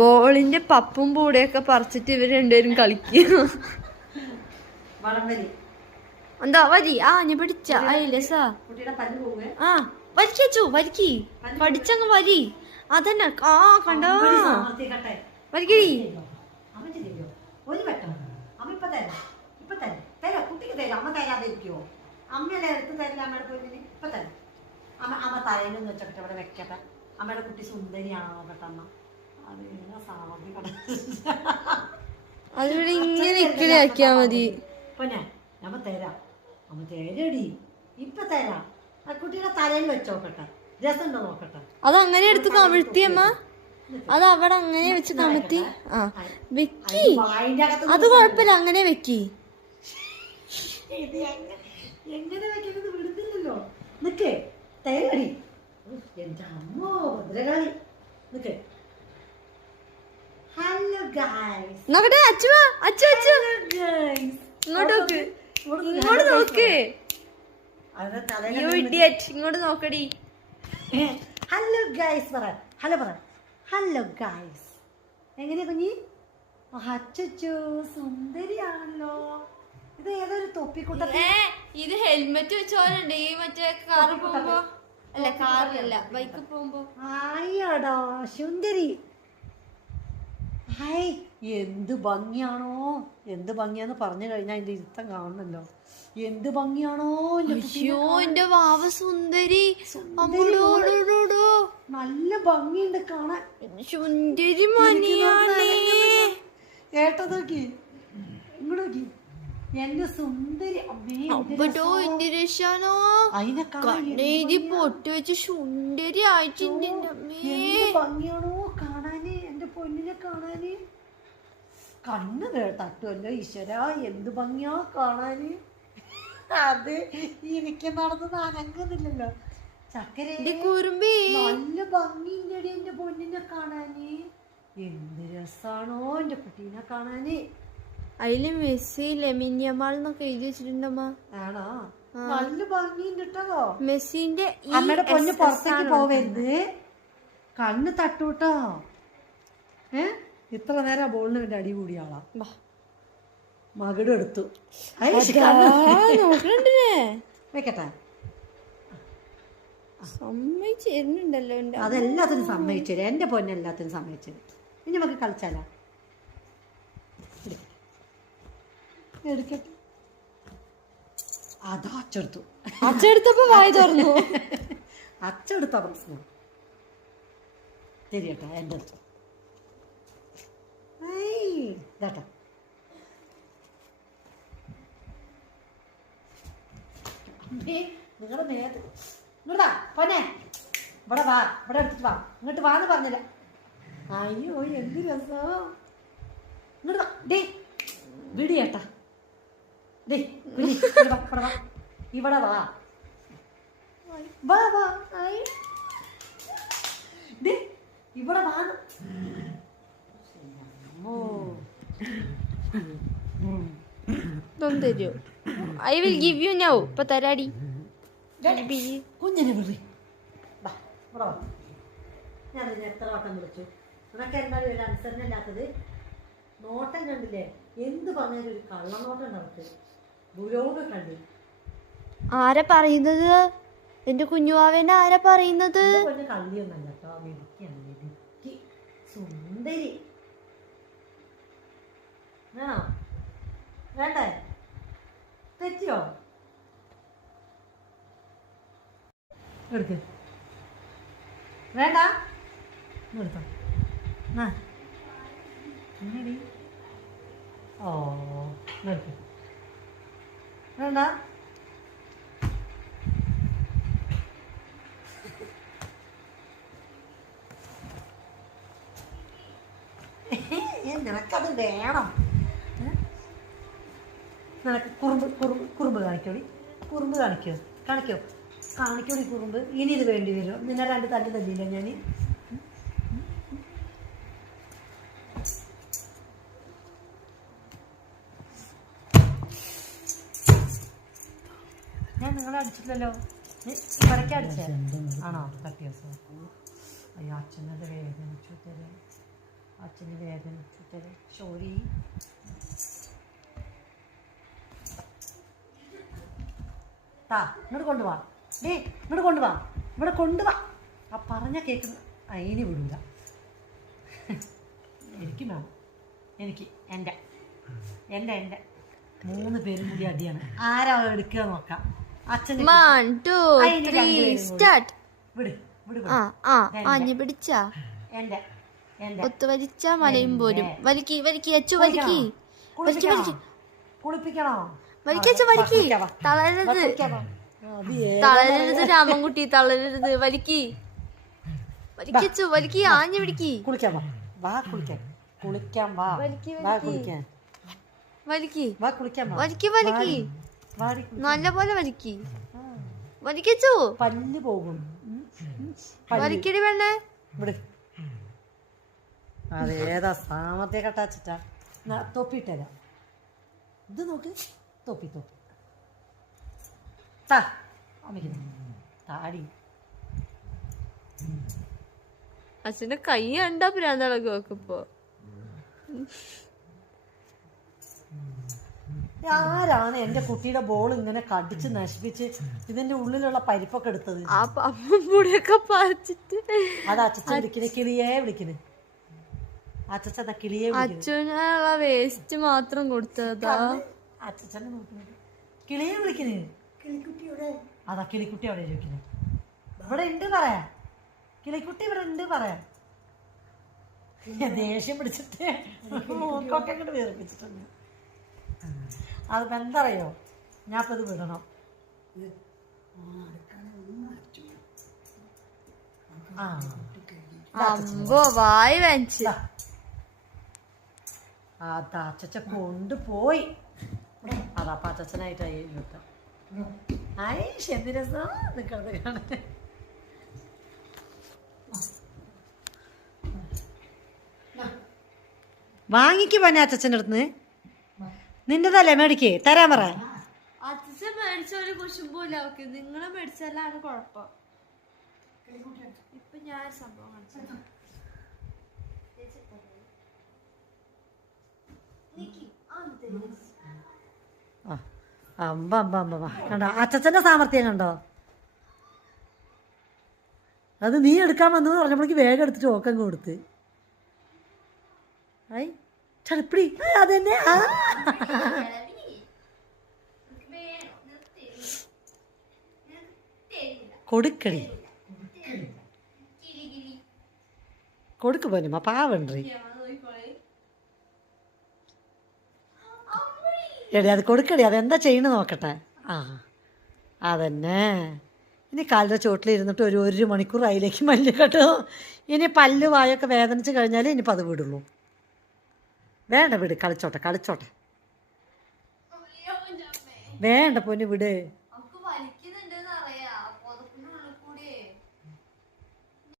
ബോളിന്റെ പപ്പും പൂടെയൊക്കെ പറിച്ചിട്ട് ഇവര് രണ്ടുപേരും കളിക്കുക. എന്താ വരി? ആ ഞാൻ പിടിച്ച അയിലസാ. ആ വരിക്കു വരിക്കി പഠിച്ചങ്ങ് വരി. അതന്നെ. ആ കണ്ടോ വരിക്കേ. അമ്മയുടെ അടുത്ത് തരില്ല. അമ്മയുടെ പൊന്നിന് ഇപ്പൊ തന്നെ അമ്മ തലേന്ന് വെച്ചോട്ടെ ഇവിടെ വെക്കട്ടെ. അമ്മയുടെ കുട്ടി സുന്ദരിയാണോ കേട്ടോ അമ്മ. അതിവിടെ ഇങ്ങനെ ഇക്കടെ ആക്കിയാ മതി. പൊന്നെ അമ്മ തരാം. അമ്മ തരടി ഇപ്പൊ തരാം. ആ കുട്ടിയുടെ തലയിൽ വെച്ചോക്കട്ടെ. രസമുണ്ടോ നോക്കട്ടെ. അതങ്ങനെ എടുത്ത് കമിഴ്ത്തിയമ്മ. അത് അവിടെ അങ്ങനെ വെച്ച് കമിഴ്ത്തി. ആ വെക്കി. അത് കുഴപ്പമില്ല, അങ്ങനെ വെക്കി. എങ്ങനെ വെക്കുന്നത് വിടുന്നില്ലല്ലോ. നിക്കേ തേടി എന്റെ അമ്മോ ഭദ്രകാളി. നിക്കേ. Hello guys. നോക്കട്ടെ അച്ചു അച്ചു അച്ചു ഇങ്ങോട്ട് നോക്ക്. ഇങ്ങോട്ട് നോക്ക്. ഇങ്ങോട്ട് നോക്കടി. ഹലോ ഗൈസ് പറ. ഹലോ പറ. Hello guys. എങ്ങനെയാ കുഞ്ഞി? അച്ചു സുന്ദരിയാണല്ലോ. ഇത് ഏതൊരു തൊപ്പിക്കുട്ട. ഇത് ഹെൽമെറ്റ് വെച്ചോലുണ്ട് ഈ മറ്റേ കാറിൽ പോകുമ്പോ. അല്ല കാറിലല്ല ബൈക്കിൽ പോകുമ്പോ. ആയാടാ സുന്ദരി. ഹായ് എന്ത് ഭംഗിയാണോ. എന്ത് ഭംഗിയാന്ന് പറഞ്ഞു കഴിഞ്ഞാൽ എന്റെ ഇരുത്തം കാണുന്നല്ലോ. എന്ത് ഭംഗിയാണോ. അയ്യോ എന്റെ വാവ സുന്ദരി. നല്ല ഭംഗിയുണ്ട് കാണാൻ. സുന്ദരി മണിയാണ്. ഏട്ടാ നോക്കി ഇങ്ങോട്ട് നോക്കി. എന്റെ സുന്ദരി പൊട്ട് വെച്ച് സുന്ദരി ആയിട്ടുണ്ട്. ഭംഗിയാണോ കാണാന്. എന്റെ പൊന്നിനെ കാണാന്. കണ്ണ് തട്ടുമല്ലോ ഈശ്വര. എന്ത് ഭംഗിയാ കാണാന്. അത് എനിക്ക് നടന്നത് അനങ്ങുന്നില്ലല്ലോ. ചക്കര നല്ല ഭംഗിയുണ്ടടി എന്റെ പൊന്നിനെ കാണാന്. എന്ത് രസാണോ എന്റെ കുട്ടീനെ കാണാന്. അതില് മെസ്സി ലെമിന്യമാൾ എന്നൊക്കെ എഴുതി വെച്ചിട്ടുണ്ടമ്മ. ആണോ? നല്ല ഭംഗിയുണ്ട് കേട്ടോ. മെസ്സിന്റെ അമ്മയുടെ പൊന്ന് പുറത്തേക്ക് പോവരുത്. കണ്ണ് തട്ടൂട്ടോ. ഇത്ര നേരം ബോളിന് വേണ്ടി അടി കൂടിയ ആളാ. മകടും എടുത്തു. വെക്കട്ടെ. സമ്മതിച്ചിരുന്നുണ്ടല്ലോ. അതെല്ലാത്തിനും സമ്മതിച്ചു. എന്റെ പൊന്നെ എല്ലാത്തിനും സമ്മതിച്ചു. ഇനി നമുക്ക് കളിച്ചാലോ? എടുക്കട്ടെ. അതാ അച്ചെടുത്തു. അച്ചെടുത്തപ്പോ വായി തുറന്നു. അച്ചെടുത്ത പ്രശ്നം. ശരി കേട്ടോ. എൻ്റെ അടുത്ത് കേട്ടോ. നിങ്ങളുടെ നേരത്തെ ഇങ്ങോട്ടാ പൊന്നെ. ഇവിടെ വാ. ഇവിടെ എടുത്തിട്ട് വാ. ഇങ്ങോട്ട് വാന്ന് പറഞ്ഞില്ല. അയ്യോ എന്ത് രസം. ഇങ്ങോട്ട് വാ. ഡേ വിടി ഏട്ടാ. ഡേ കുഞ്ഞി ഇവിടെ വാ. വാ വാ. ഡേ ഇവിടെ വാ. തരൂ. I will give you now. ഇപ്പൊ തരാടി. കുഞ്ഞിനെ വിളി. ഇവിടെ വാ. ഞാൻ നിന്നെ എത്ര വട്ടം വിളിച്ചു. നിനക്ക് എന്തായാലും ഒരു അനുസരണയില്ലാത്തത്. നോട്ടം കണ്ടില്ലേ? എന്ത് പറഞ്ഞാലും ഒരു കള്ളനോട്ടം നമുക്ക് ഭൂലോക കണ്ടി. ആരാ പറയുന്നത്? എന്റെ കുഞ്ഞുവാവേനെ ആരാ പറയുന്നത്? കള്ളിയൊന്നല്ല കേട്ടോ. മെടുക്കിയാണ്. മെടുക്കി സുന്ദരി. വേണോ? വേണ്ടേ? തെറ്റിയോ? എടുക്ക്. വേണ്ട എടുത്തോ. എങ്ങടി? ഓ എടുക്ക്. വേണ്ട. നിനക്കത് വേണം. നിനക്ക് കുറുമ്പ് കാണിക്കോടി. കുറുമ്പ് കാണിക്കോടി കുറുമ്പ്. ഇനി ഇത് വേണ്ടി വരും. നിന്നെ രണ്ട് തല്ല് തല്ലിയില്ല ഞാൻ. നിങ്ങളെ അടിച്ചില്ലല്ലോ. ഇവിടേക്കടിച്ചേ ആണോ തട്ടിയ അയ്യോ അച്ഛനത് വേദനിച്ചു തരേ അച്ഛന് വേദനിച്ചു തരേ സോറി താ ഇങ്ങോട്ട് കൊണ്ടുപോവാ ഇങ്ങോട്ട് കൊണ്ടുപോവാ ഇവിടെ കൊണ്ടുപോവാ ആ പറഞ്ഞ കേൾക്കുന്ന അതിന് വിടൂല എനിക്ക് വേണം എനിക്ക് എൻ്റെ 3 പേരും കൂടി അടിയാണ് ആരാ എടുക്കുക നോക്കാം അച്ഛൻ പിടിച്ചാ എൻ്റെ ഒത്തുവലിച്ച മലയും പോരും വലിക്കി വലിക്കി അച്ചു വലിക്കി കുളിപ്പിക്കണോ വലിക്കച്ചു വലിക്കി തളരരുത് തളരരുത് രാമൻകുട്ടി തളരരുത് വലിക്കി വലിക്കച്ചു വലിക്കി ആഞ്ഞു പിടിക്കി കുളിക്കാൻ വാ കുളിക്കാൻ വാ വാ കുളിക്കാൻ വലിക്കി വാ കുളിക്കാൻ വാ വലിക്കി വലിക്കി നല്ല പോലെ വലിക്കി വലിക്കച്ചു പല്ല് പോകും വലിക്കടി വേണ്ടേ ഇവിടെ അതേതാ സാമർത്ഥ്യ കട്ടാച്ചിട്ടാ തൊപ്പിട്ടരാ ഇത് നോക്ക് തൊപ്പി താടി അച്ഛന്റെ കൈ കണ്ടാ പ്രാന്തളക്ക് നോക്കിപ്പോ ആരാണ് എന്റെ കുട്ടിയുടെ ബോൾ ഇങ്ങനെ കടിച്ച് നശിപ്പിച്ച് ഇതിന്റെ ഉള്ളിലുള്ള പരിപ്പൊക്കെ എടുത്തത് ആ പമ്മൂടിയൊക്കെ പറിച്ചിട്ട് അത് അച്ഛൻ വിളിക്കണേ കിളിയെ വിളിക്കണേ അച്ഛൻ കിളിയെ അച്ഛനുള്ള വേസ്റ്റ് മാത്രം കൊടുത്തതാ അച്ഛനെ നോക്കുന്നത് കിളിയെ വിളിക്കണേ അതാ കിളിക്കുട്ടി അവിടെ ചോദിക്കണേ ഇവിടെ ഉണ്ട് പറയാ കിളിക്കുട്ടി ഇവിടെ ഉണ്ട് പറയാ ദേഷ്യം പിടിച്ചിട്ട് മൂക്കൊക്കെ അങ്ങോട്ട് വേർപ്പിച്ചിട്ടുണ്ട് അതിപ്പോൾ എന്തറിയോ ഞാനിപ്പോൾ ഇത് വിടണം അമ്പോ വായി വെച്ച് അതാ അച്ഛച്ച കൊണ്ടുപോയി അതപ്പം അച്ഛനായിട്ടായി ആയി എന്ത് രസം നിൽക്കുന്നത് കാണാൻ വാങ്ങിക്ക് പോന്നെ അച്ഛൻ്റെ അടുത്ത് നിന്റെതല്ലേ മേടിക്കേ തരാൻ പറ അച്ഛൻ മേടിച്ച ഒരു കുശുമ്പോലെ അവർക്ക് നിങ്ങളെ മേടിച്ചാലാണ് കുഴപ്പം ഇപ്പൊ ഞാൻ സംഭവം കാണിച്ചു കണ്ടോ അച്ഛൻ്റെ സാമർത്ഥ്യം കണ്ടോ അത് നീ എടുക്കാൻ വന്നു പറഞ്ഞപ്പോഴേക്ക് വേഗം എടുത്തിട്ട് ഓക്കം കൊടുത്ത് ഐ ചളിപ്പിടി അതെന്നെ കൊടുക്കടി കൊടുക്ക് പോരുമ്മ പാവണ്ടേ എടി അത് കൊടുക്കടി അതെന്താ ചെയ്യണ നോക്കട്ടെ ആ അതന്നെ ഇനി കാലിൻ്റെ ചോട്ടിലിരുന്നിട്ട് ഒരു മണിക്കൂർ അതിലേക്ക് മല്ല് കേട്ടോ ഇനി പല്ല് വായൊക്കെ വേദനിച്ച് കഴിഞ്ഞാൽ ഇനിയിപ്പോൾ അത് വിടുള്ളൂ വേണ്ട വിട് കളിച്ചോട്ടെ വേണ്ട പൊന്നു വിട്